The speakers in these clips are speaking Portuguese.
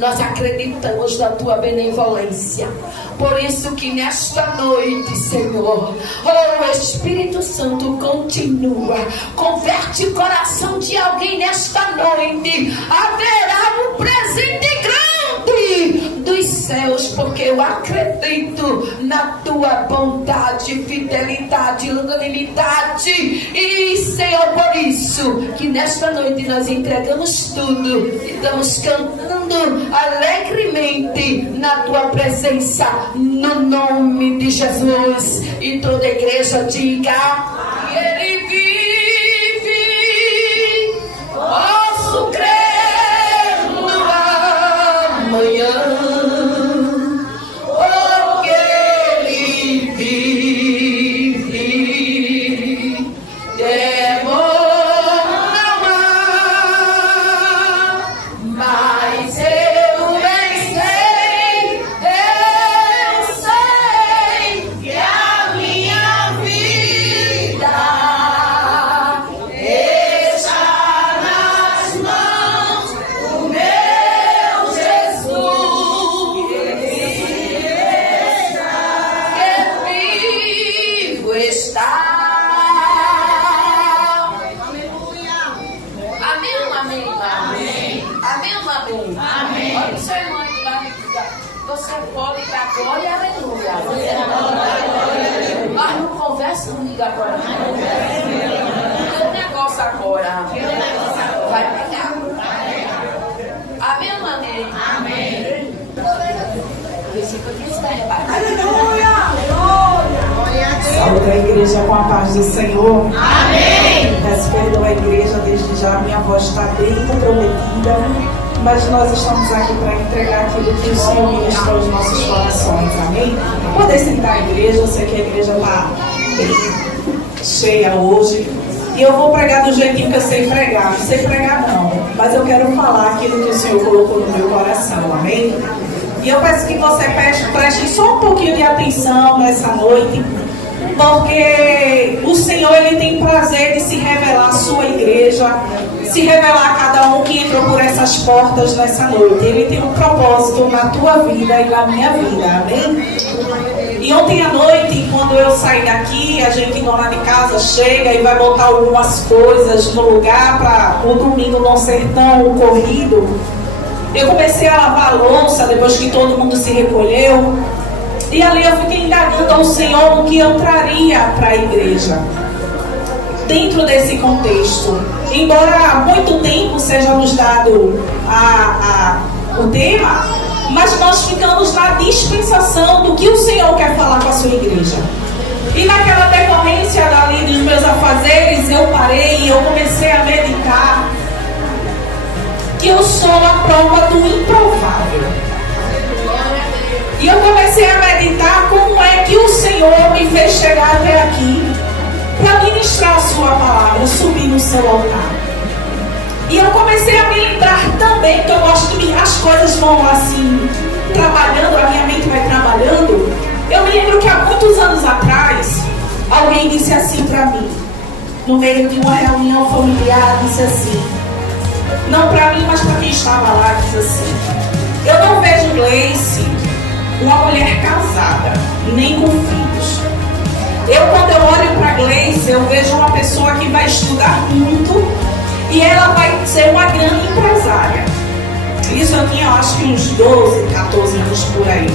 Nós acreditamos na tua benevolência. Por isso que nesta noite, Senhor, o Espírito Santo continua. Converte o coração de alguém nesta noite. Haverá um presente grande dos céus, porque eu acredito na tua bondade, fidelidade, longanimidade. E, Senhor, por isso que nesta noite nós entregamos tudo e estamos cantando alegremente na tua presença, no nome de Jesus. E toda a igreja diga: Ele vive, posso crer no amanhã. Você pode dar glória e aleluia. Mas não conversa comigo agora. Meu negócio agora. Vai pegar. Amém, amém. Amém. Aleluia. Saúde a igreja com a paz do Senhor. Amém. Peço perdão à igreja desde já. Minha voz está bem comprometida. Mas nós estamos aqui para entregar aquilo que o Senhor ministra aos nossos corações, amém? Poder sentar a igreja, eu sei que a igreja está bem cheia hoje. E eu vou pregar do jeitinho que eu sei pregar. Não sei pregar não, mas eu quero falar aquilo que o Senhor colocou no meu coração, amém? E eu peço que você preste só um pouquinho de atenção nessa noite, porque o Senhor, Ele tem prazer de se revelar à sua igreja, se revelar a cada um que entrou por essas portas nessa noite. Ele tem um propósito na tua vida e na minha vida, amém? E ontem à noite, quando eu saí daqui, a gente, dona de casa, chega e vai botar algumas coisas no lugar para o domingo não ser tão corrido. Eu comecei a lavar a louça depois que todo mundo se recolheu. E ali eu fiquei indagando ao Senhor o que eu traria para a igreja dentro desse contexto. Embora há muito tempo seja nos dado o tema, mas nós ficamos na dispensação do que o Senhor quer falar com a sua igreja. E naquela decorrência dali dos meus afazeres, eu parei e eu comecei a meditar que eu sou a prova do improvável. E eu comecei a meditar como é que o Senhor me fez chegar até aqui para ministrar a sua palavra, subir no seu altar. E eu comecei a me lembrar também, que eu gosto que as coisas vão assim, trabalhando, a minha mente vai trabalhando. Eu me lembro que há muitos anos atrás, alguém disse assim para mim, no meio de uma reunião familiar, disse assim, não para mim, mas para quem estava lá, disse assim, eu não vejo Gleice uma mulher casada, nem com filhos. Quando eu olho para Gleice, eu vejo uma pessoa que vai estudar muito e ela vai ser uma grande empresária. Isso eu tinha, acho que uns 12, 14 anos por aí.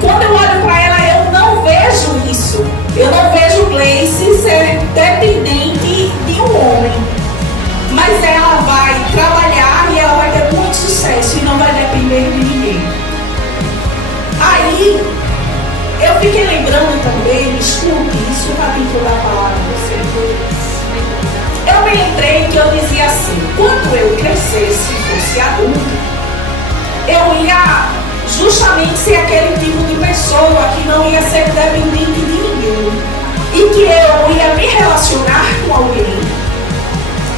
Quando eu olho para ela, eu não vejo isso. Eu não vejo Gleice ser dependente de um homem. Mas ela vai trabalhar e ela vai ter muito sucesso e não vai depender de ninguém. Aí, eu fiquei lembrando também, escute, isso está dentro da palavra do Senhor. Eu me lembrei que eu dizia assim, quando eu crescesse, fosse adulto, eu ia justamente ser aquele tipo de pessoa que não ia ser dependente de ninguém. E que eu ia me relacionar com alguém.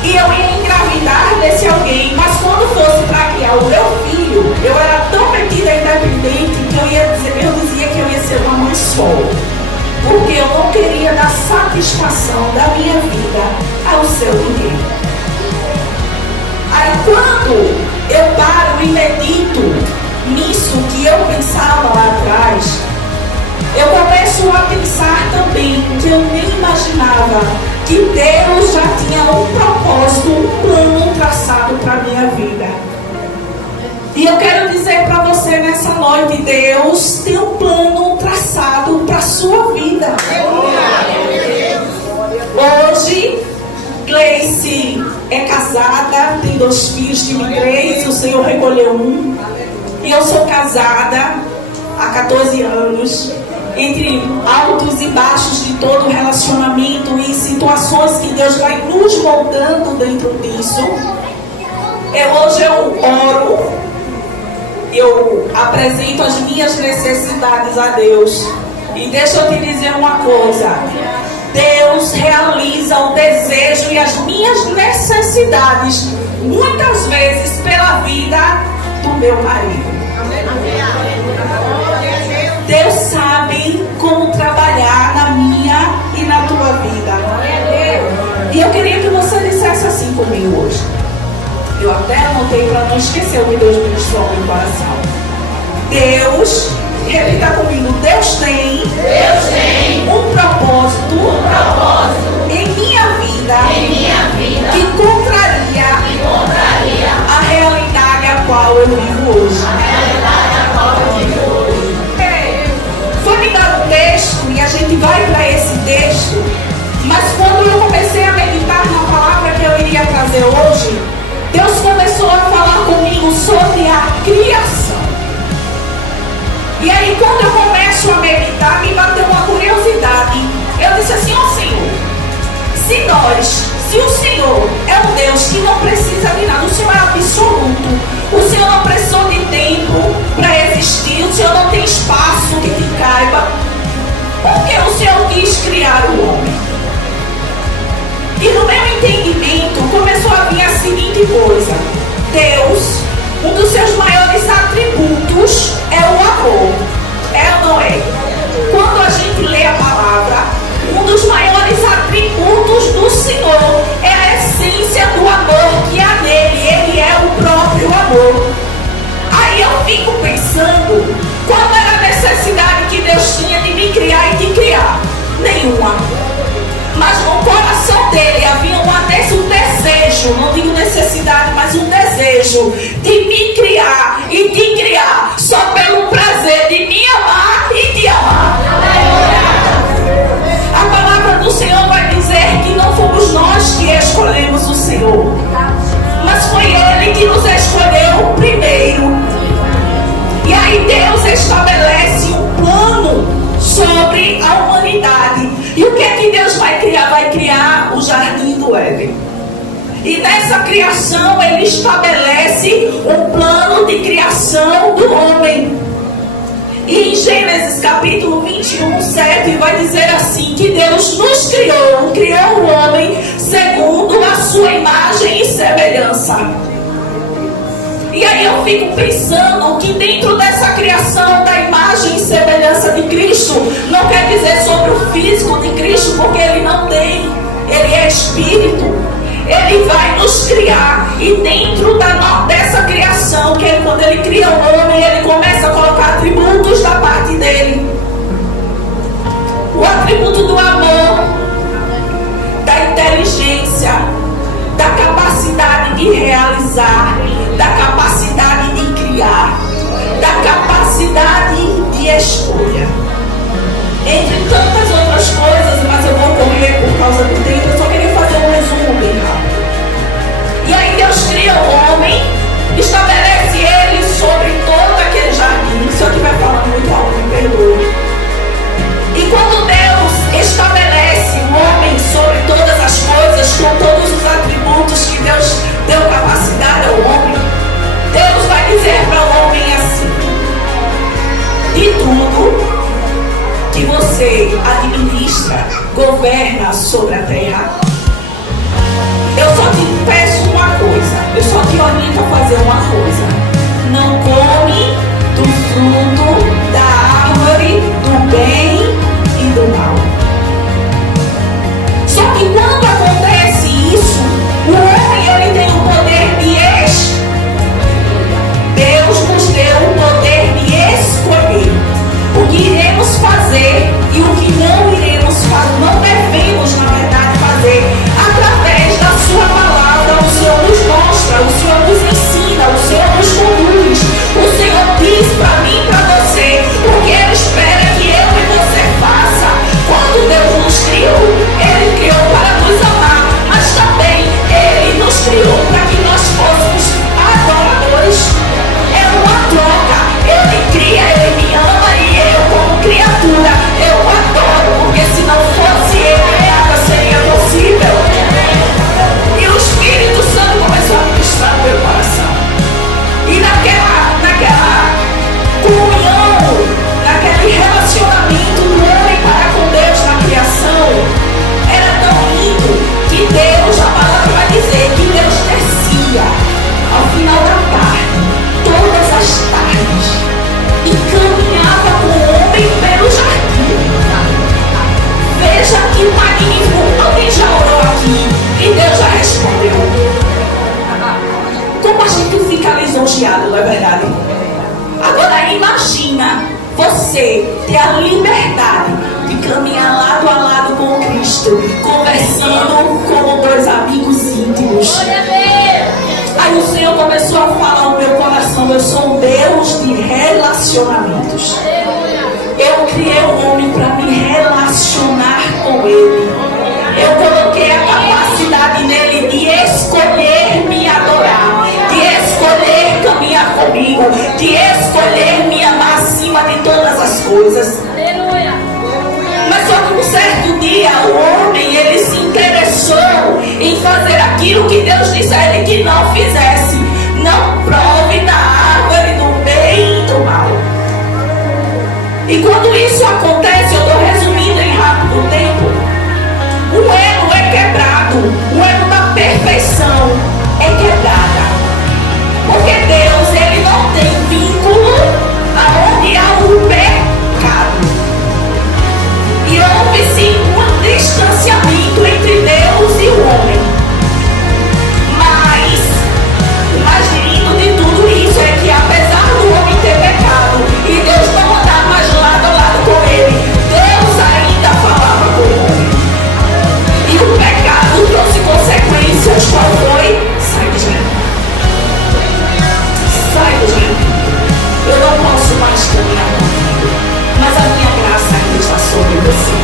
E eu ia engravidar desse alguém, mas quando fosse para criar o meu filho, eu era tão metida e independente que eu dizia que eu ia ser uma mãe solo. Porque eu não queria dar satisfação da minha vida ao seu ninguém. Aí quando eu paro e medito nisso que eu pensava lá atrás, eu começo a pensar também que eu nem imaginava que Deus já tinha um propósito, um plano traçado para a minha vida. E eu quero dizer para você nessa noite, Deus tem um plano traçado para a sua vida. Hoje, Gleice é casada, tem 2 filhos, tive 3, o Senhor recolheu 1. E eu sou casada há 14 anos, entre altos e baixos de todo o relacionamento e situações que Deus vai nos moldando dentro disso. Hoje eu oro, eu apresento as minhas necessidades a Deus. E deixa eu te dizer uma coisa: Deus realiza o desejo e as minhas necessidades, muitas vezes pela vida do meu marido. Deus sabe como trabalhar na minha e na tua vida. E eu queria que você dissesse assim comigo hoje. Eu até anotei para não esquecer o que Deus ministrou no meu coração. Deus, repita comigo, Deus tem um propósito em minha vida que contraria a realidade a qual eu vivo hoje. Foi me dar um texto e a gente vai para esse texto, mas quando eu comecei a meditar na palavra que eu iria trazer hoje, Deus começou a falar comigo sobre a criação. E aí quando eu começo a meditar, me bateu uma curiosidade. Eu disse assim: ó Senhor, se o Senhor é um Deus que não precisa de nada, o Senhor é absoluto, o Senhor não precisou de tempo para existir, o Senhor não tem espaço que te caiba, por que o Senhor quis criar o homem? E no meu entendimento começou a vir a seguinte coisa: Deus, um dos seus maiores atributos é o amor. É ou não é? Quando a gente lê a palavra, um dos maiores atributos do Senhor é a essência do amor que há nele. Ele é o próprio amor. Aí eu fico pensando, qual era a necessidade que Deus tinha de me criar e de criar? Nenhuma. Mas no coração dele havia um desejo, não digo necessidade, mas um desejo de me criar e de criar só pelo prazer de me amar e de amar. A palavra do Senhor vai dizer que não fomos nós que escolhemos o Senhor, mas foi Ele que nos escolheu primeiro. E aí Deus estabelece um plano sobre a humanidade. E o que é que Deus vai criar? Vai criar o jardim do Éden. E nessa criação Ele estabelece um plano de criação do homem. E em Gênesis capítulo 21, 7 vai dizer assim, que Deus nos criou o homem segundo a sua imagem e semelhança. E aí eu fico pensando que dentro dessa criação da imagem e semelhança de Cristo, não quer dizer sobre o físico de Cristo, porque Ele não tem, Ele é Espírito. Ele vai nos criar, e dentro dessa criação, que quando Ele cria o homem, Ele começa a colocar atributos da parte dele. O atributo do amor, da inteligência, da capacidade de realizar, da capacidade de criar, da capacidade de escolha. Entre tantas outras coisas, mas eu vou correr por causa do tempo, eu só queria fazer um resumo bem rápido. E aí Deus cria o homem, estabelece ele sobre todo aquele jardim. Se eu estiver falando muito alto, me perdoe. E quando Deus estabelece o homem sobre todas as coisas, com todos os atributos que Deus deu capacidade ao homem, Deus vai dizer para o homem assim: de tudo que você administra, governa sobre a terra, eu só te peço uma coisa, eu só te oriento a fazer uma coisa: não come do fruto da árvore do bem e do mal. Só que quando acontece isso, o homem ele tem o poder de privilegiado, não é verdade? Agora imagina você ter a liberdade de caminhar lado a lado com Cristo, conversando como dois amigos íntimos. Aí o Senhor começou a falar no meu coração: eu sou um Deus de relacionamentos. Eu criei um homem para me relacionar com Ele. Eu coloquei a capacidade nele de escolher me adorar, de escolher caminhar comigo, de escolher me amar acima de todas as coisas. Mas só que um certo dia o homem, ele se interessou em fazer aquilo que Deus disse a ele que não fizesse. Não prove da árvore do bem e do mal. E quando isso acontece, eu estou resumindo em rápido tempo, o elo é quebrado, o elo da perfeição é quebrada. Porque Deus, ele não tem vínculo aonde há o pecado. E houve sim um distanciamento entre Deus e o homem. Mas o mais lindo de tudo isso é que apesar do homem ter pecado e Deus não andar mais lado a lado com ele, Deus ainda falava com o homem. E o pecado trouxe consequências. Qual foi? Sai do jardim. Sai do jardim. Eu não posso mais caminhar contigo, mas a minha graça ainda está sobre você.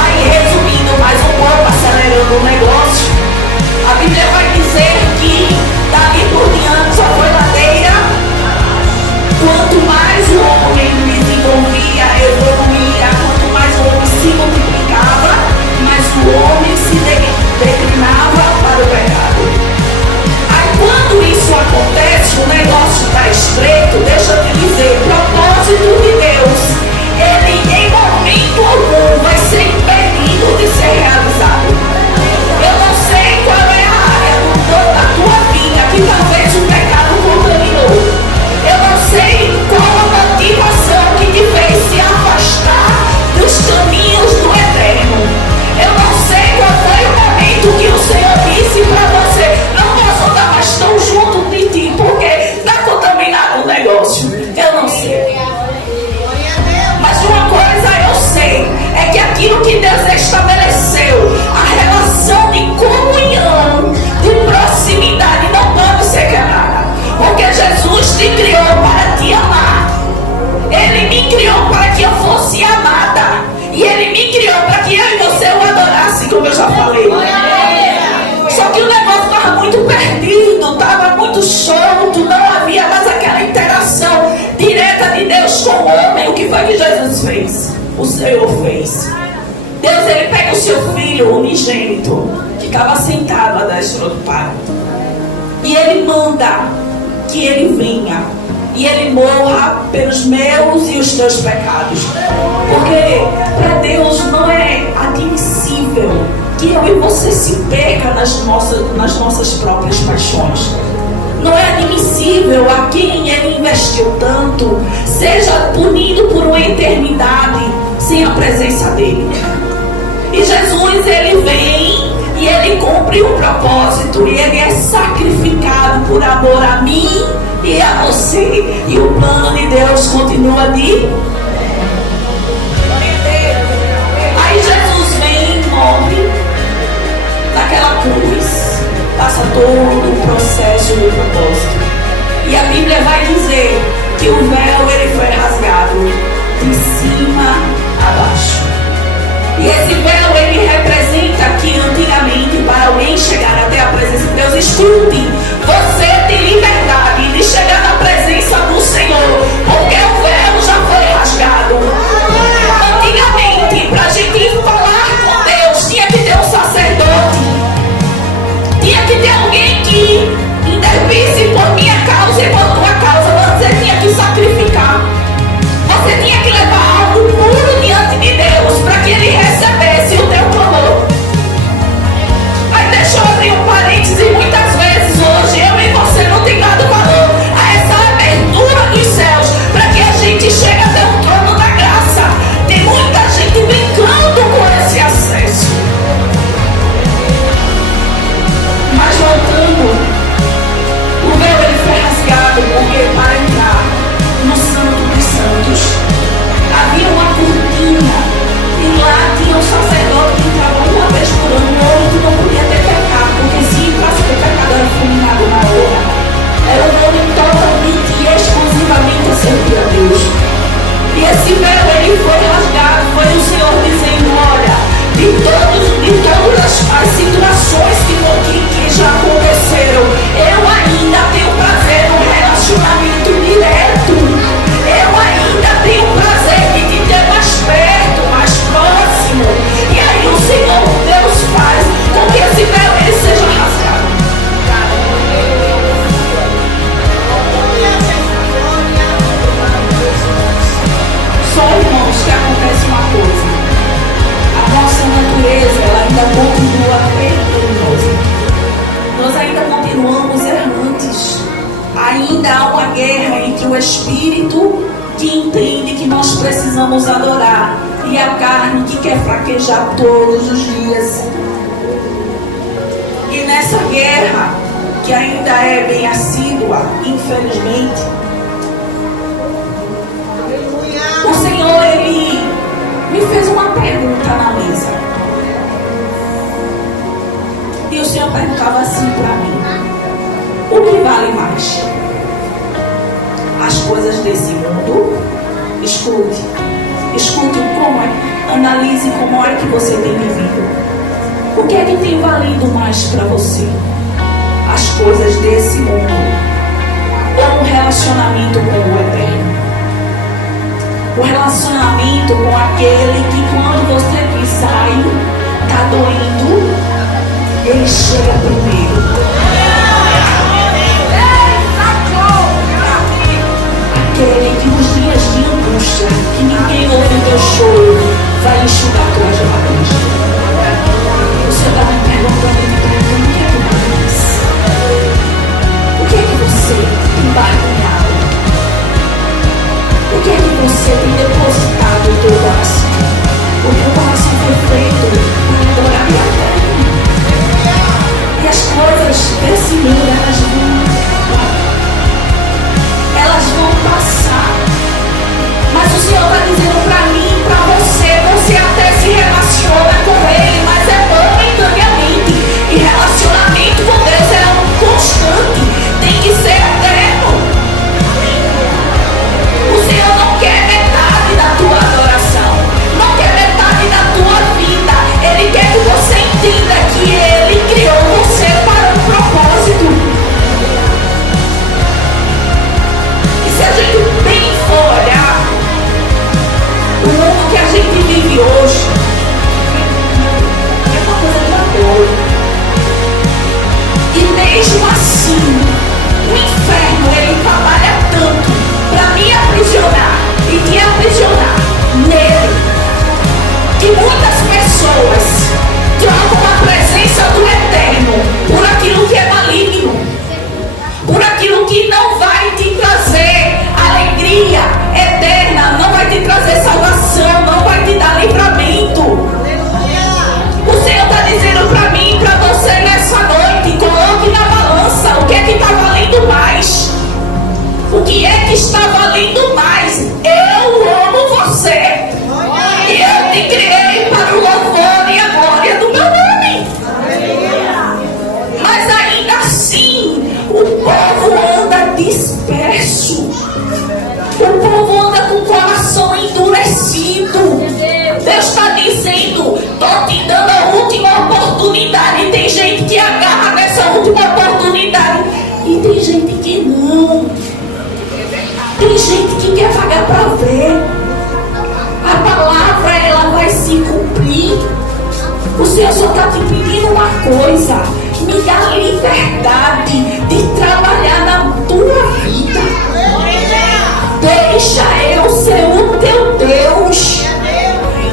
Aí, resumindo mais um pouco, acelerando o negócio, a Bíblia vai dizer que dali por diante só foi ladeira. Quanto mais o homem desenvolvia, evoluía, quanto mais o homem se multiplicava, mais o homem se declinava para o pecado. Aí quando isso acontece, o negócio está estreito. Deixa eu te dizer, o propósito de Deus, ele em momento algum vai ser impedido de ser realizado. Eu não sei qual é a área da tua vida que talvez o pecado contaminou. Eu não sei qual a motivação que te fez se afastar dos caminhos do eterno. Eu não sei qual foi o momento que o Senhor disse para você: não posso andar mais tão junto de ti, porque está contaminado o negócio. Eu não sei. Mas uma coisa eu sei, é que aquilo que Deus estabeleceu, a relação de comunhão, de proximidade, não pode ser quebrada. Porque Jesus te criou para te amar. Ele me criou para que eu fosse amada. E Ele me criou para que eu e você o adorasse, como eu já falei. Só que o negócio estava muito perdido, estava muito solto, não havia mais aquela interação direta de Deus com o homem. O que foi que Jesus fez? O Senhor fez. Deus, Ele pega o seu filho unigênito, que estava sentado à destra do Pai, e Ele manda que Ele venha e Ele morra pelos meus e os teus pecados. Porque para Deus não é admissível que eu e você se perca nas nossas próprias paixões. Não é admissível a quem Ele investiu tanto seja punido por uma eternidade sem a presença dEle. E Jesus, Ele vem e Ele cumpre um propósito, e Ele é sacrificado por amor a mim e a você. E o plano de Deus continua de... Aí Jesus vem e morre naquela cruz, passa todo o processo do propósito. E a Bíblia vai dizer que o véu, ele foi rasgado de cima a baixo. E esse véu, ele representa que antigamente, para alguém chegar até a presença de Deus, escute, você tem liberdade de chegar na presença do Senhor, porque o véu já foi rasgado. Antigamente, para a gente falar com Deus, tinha que ter um sacerdote, tinha que ter alguém que intervisse por minha causa e por tua causa. Você tinha que sacrificar, você tinha esse véu ele foi rasgado, foi o Senhor dizendo: olha, de todas as situações que já aconteceram, eu ainda tenho prazer no relacionamento direto. Eu ainda tenho prazer de te ter mais perto, mais próximo. E aí o Senhor Deus faz com que esse véu ele seja rasgado. Só, irmãos, que acontece uma coisa: a nossa natureza ela ainda continua pecaminosa. Nós ainda continuamos errantes. Ainda há uma guerra entre o espírito que entende que nós precisamos adorar e a carne que quer fraquejar todos os dias. E nessa guerra, que ainda é bem assídua, infelizmente, o Senhor, Ele me fez uma pergunta na mesa. E o Senhor perguntava assim para mim: o que vale mais? As coisas desse mundo? Escute como é, analise como é que você tem vivido. O que é que tem valido mais para você? As coisas desse mundo ou um relacionamento com o Eterno? O relacionamento com aquele que quando você sai, tá doendo, ele chega primeiro. Aquele que nos dias de angústia, que ninguém ouve o teu choro, vai enxugar tuas lágrimas. Você está me perguntando, o que é que mais? O que é que você tem barganhado? O que é que você tem depositado no teu coração? O teu coração foi feito para adorar a Eterno. E as coisas desse mundo, elas vão passar. Mas o Senhor está dizendo para mim e para você até se relaciona com Ele, mas é momentaneamente. E relacionamento com Deus é um constante, tem que ser eterno. O Senhor não quer metade da tua adoração, não quer metade da tua vida. Ele quer que você entenda que Ele criou você para um propósito. Se a gente bem for olhar o mundo que a gente vive hoje, é uma coisa de amor. E mesmo assim, o inferno ele trabalha tanto para me aprisionar e te aprisionar nele, que muitas pessoas trocam a presença do Eterno por aquilo que é maligno, por aquilo que não vai te trazer alegria eterna, não vai te trazer salvação, não vai te dar livramento. O Senhor está dizendo para mim e para você nessa noite: coloque na balança o que é que está valendo mais. O que é que está valendo mais? Eu amo você e eu te criei para o louvor e a glória do meu nome. Mas ainda assim o povo anda disperso. O povo anda com o coração endurecido. Deus está dizendo: estou te dando a última oportunidade. E tem gente que agarra nessa última oportunidade e tem gente que não. Tem gente que quer pagar para ver. A palavra ela vai se cumprir. O Senhor só está te pedindo uma coisa: me dá liberdade de trabalhar na tua vida. Deixa eu ser o teu Deus.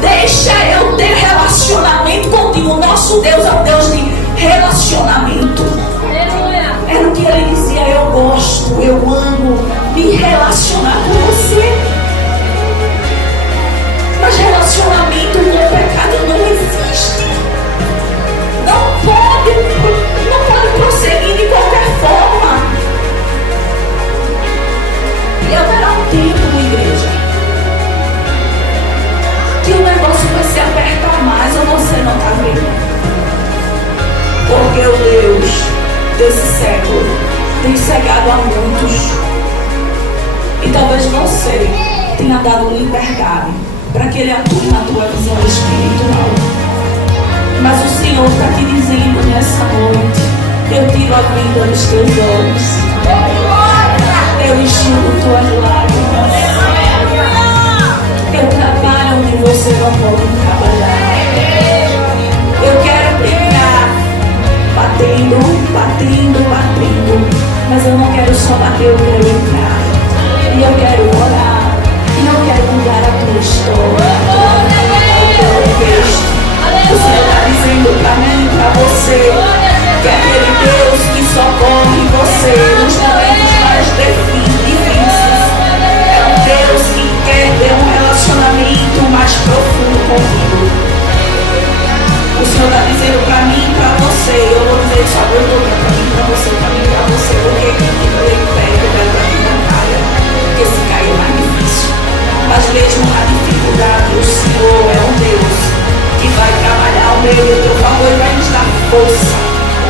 Deixa eu ter relacionamento contigo. Nosso Deus é um Deus de relacionamento. Era o que ele dizia: eu gosto, eu amo me relacionar com você. Mas relacionamento com o pecado não existe. Não pode prosseguir de qualquer forma. E haverá um tempo, igreja, que o negócio vai se apertar mais ou você não está vendo. Porque o Deus desse século tem cegado a muitos. E talvez você tenha dado liberdade para que Ele atue na tua visão espiritual. Mas o Senhor está te dizendo nessa noite: eu tiro a vida dos teus olhos, eu enxugo tuas lágrimas, eu trabalho onde você não pode trabalhar. Eu quero entrar batendo, mas eu não quero só bater, eu quero entrar. E eu quero orar, e eu quero mudar a tua história, o teu texto. O Senhor está dizendo para mim e para você que aquele Deus que socorre você nos momentos mais difíceis é um Deus que quer ter um relacionamento mais profundo comigo. O Senhor está dizendo para mim e para você, eu vou dizer só Deus dobra para mim e para você, porque quem fica em pé, eu quero para mim não caia, porque se cair é mais difícil. Mas mesmo na dificuldade, o Senhor é um Deus que vai trabalhar ao meu e ao teu favor e vai nos dar força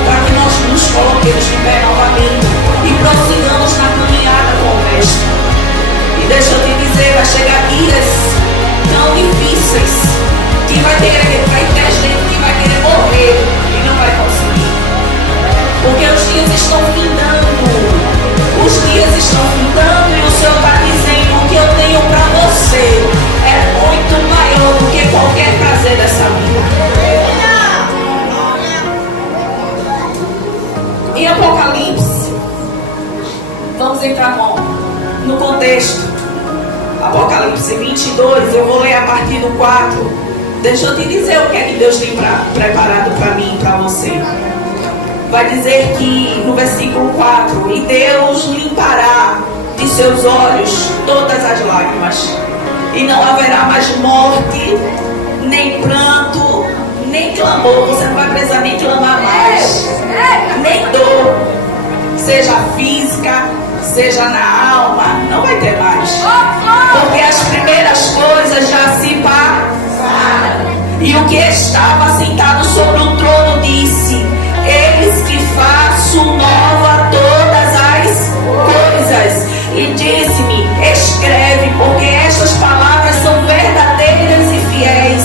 para que nós nos coloquemos de pé novamente e prossigamos na caminhada com o Mestre. E deixa eu te dizer, vai chegar dias tão difíceis que vai ter gente que vai querer morrer e não vai conseguir. Porque os dias estão findando. Os dias estão findando e o Senhor está dizendo: o que eu tenho para você é muito maior do que qualquer prazer dessa vida. Em Apocalipse, vamos entrar no contexto. Apocalipse 22, eu vou ler a partir do 4. Deixa eu te dizer o que é que Deus tem preparado para mim e para você. Vai dizer que no versículo 4: e Deus limpará de seus olhos todas as lágrimas, e não haverá mais morte, nem pranto, nem clamor. Você não vai precisar nem clamar mais, nem dor, seja física, seja na alma, não vai ter mais, porque as primeiras coisas já se passaram. E o que estava sentado sobre o trono disse: eis que faço nova todas as coisas. E disse-me: escreve, porque estas palavras são verdadeiras e fiéis.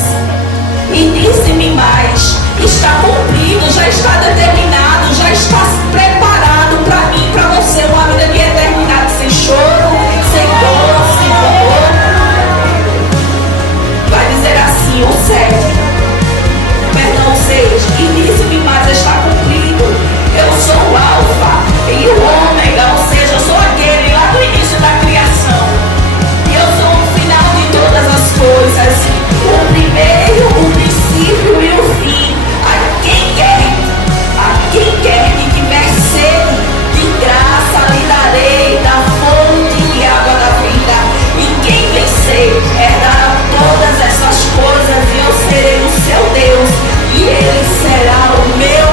E disse-me mais: está cumprido, já está determinado, já está preparado para mim, para você, uma vida de eternidade, sem choro, sem dor, sem dor. Vai dizer assim, o 7, perdão, 6: e disse-me mais: está cumprido, eu sou o Alfa e o Ômega, ou seja, eu sou aquele lá do início da criação, e eu sou o final de todas as coisas, o primeiro, o princípio e o fim. A quem quer que tiver sede, de graça lhe darei da fonte de água da vida, e quem vencer herdará todas essas coisas, e eu serei o seu Deus, e ele será o meu.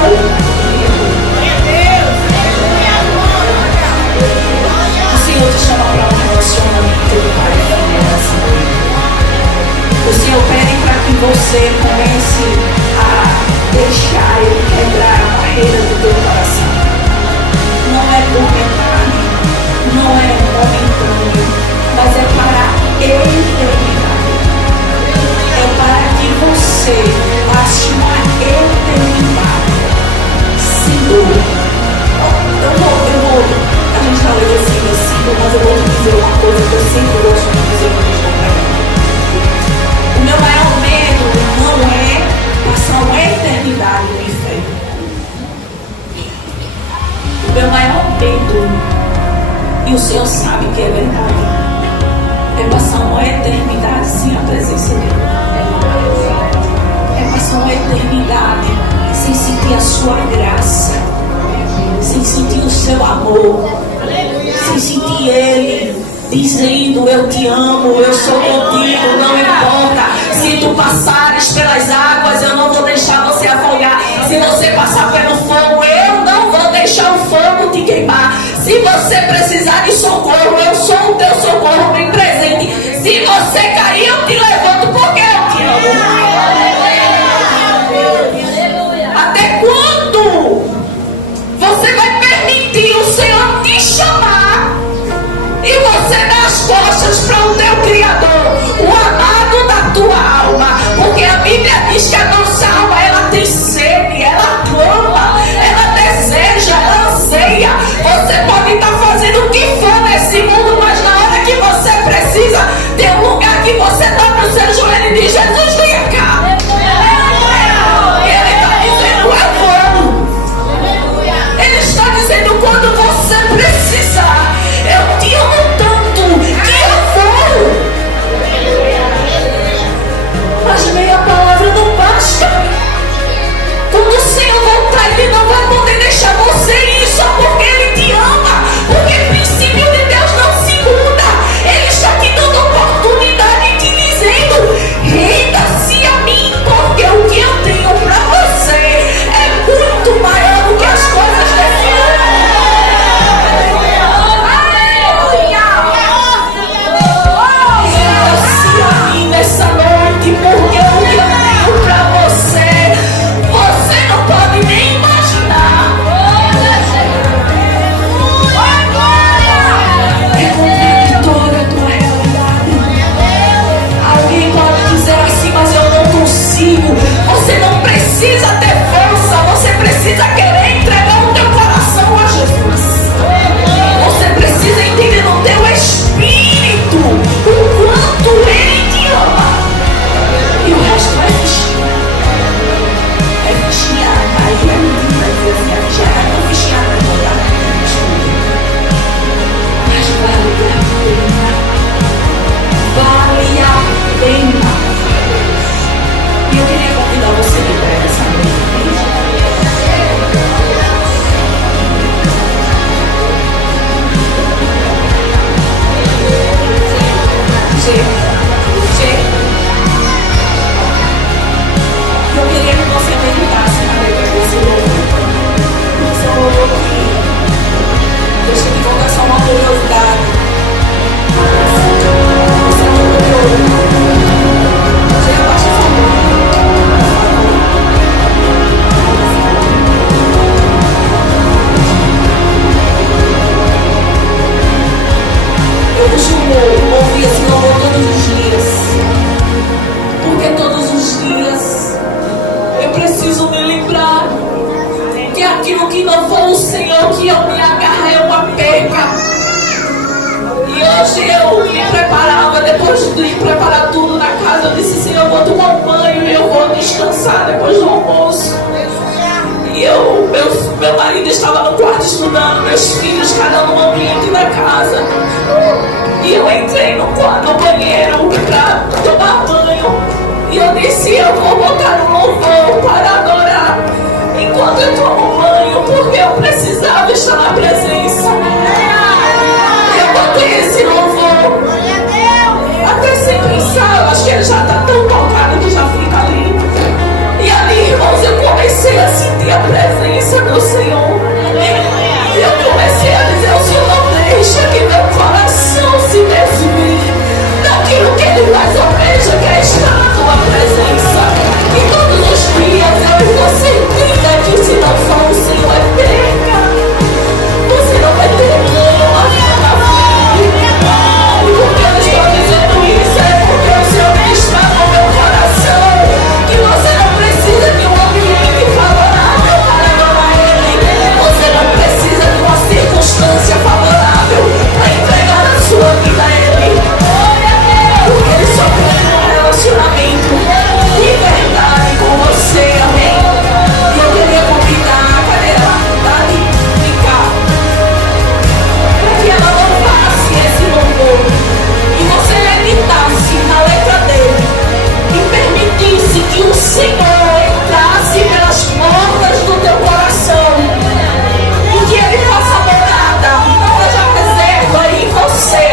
O Senhor te chama para um relacionamento de pai e filha nessa noite. O Senhor pede para que você comece a deixar Ele quebrar a barreira do teu coração. Não é momentâneo, não é momentâneo, mas é para a eternidade. É para que você passe uma eternidade sem dor. A gente está lendo esse versículo, mas eu vou te dizer uma coisa que eu sempre gosto de dizer quando estou pregando. O meu maior medo não é passar uma eternidade no inferno. O meu maior medo, e o Senhor sabe que é verdade, é passar uma eternidade sem a presença dele. É passar uma eternidade sem sentir a sua graça, sem sentir o seu amor, sem sentir Ele dizendo: eu te amo, eu sou contigo, não importa. Se tu passares pelas águas, eu não vou deixar você afogar. Se você passar pelo fogo, eu não vou deixar o fogo te queimar. Se você precisar de socorro, eu sou o teu socorro bem presente. Se você cair, eu te levanto, porque eu te amo. Até quando você vai o Senhor te chamar e você dá as costas para o teu Criador? Ele diz: Jesus, venha cá. Ele está dizendo: eu vou. Ele está dizendo: quando você precisar, eu te amo tanto que eu vou. Mas meia palavra não basta. Quando o Senhor voltar, Ele não vai poder deixar você ir só porque Ele te ama. Porque o princípio de Deus não se muda. Ele está te dando oportunidade e te dizendo: renda-se a mim, porque o que eu tenho para você é muito maior do que as coisas desse mundo. Renda-se a mim nessa noite, porque o que eu tenho para você não pode nem imaginar. É contraditória a tua realidade. Alguém pode dizer assim: mas eu não consigo. Você não precisa ter força, você precisa querer entregar o teu coração a Jesus. Você precisa entender no teu espírito o quanto Ele te ama. E o resto vai existir. É vigiar, aí é menina, vai dizer assim: é vigiar, não vigiar, vai olhar, mas vale a pena. Vale a pena. E eu queria convidar você de pé essa noite. Eu queria que você meditasse na letra desse louvor. Esse é um louvor que deixa de contar só uma curiosidade. Você é muito curioso. Chega, baixa sua mão. Eu costumo ouvir esse louvor todos os dias. Porque todos os dias eu preciso me lembrar que aquilo que não foi o Senhor que eu me agarrei é uma perca. E hoje eu me preparava, depois de preparar tudo na casa, eu disse: Senhor, eu vou tomar um banho e eu vou descansar depois do almoço. E meu marido estava no quarto estudando, meus filhos, cada um no ambiente da casa. E eu entrei no banheiro para tomar banho. E eu disse: eu vou botar um louvor para adorar enquanto eu tomo banho, porque eu precisava estar na presença. Eu botei esse louvor, até sem pensar, eu acho que ele já está tão tocado que já fica ali. E ali, irmãos, eu comecei a sentir a presença do Senhor. E eu comecei a dizer: o Senhor não deixa que meu coração se desvie daquilo que Ele mais almeja, que é estar na tua presença. E todos os dias eu e você entenda que se não for o Senhor é perca. Você não vai ter ganho lá na frente. E por que eu estou dizendo isso? É porque o Senhor está no meu coração. Que você não precisa de um ambiente favorável para adorar Ele. Você não precisa de uma circunstância favorável para entregar a sua vida a Ele. Porque Ele só quer um relacionamento de verdade com você, amém? E eu queria convidar a cadeira da Lírica para que ela louvasse esse louvor e você meditasse na letra dele e permitisse que o Senhor entrasse pelas portas do teu coração e que Ele faça morada, faça reserva em você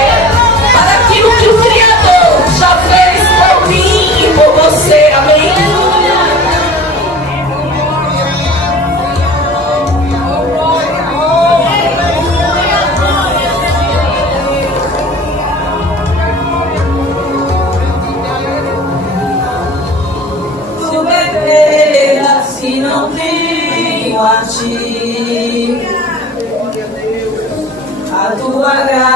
para aquilo que o Criador já fez por mim e por você, amém? Se não venho a ti, a tua graça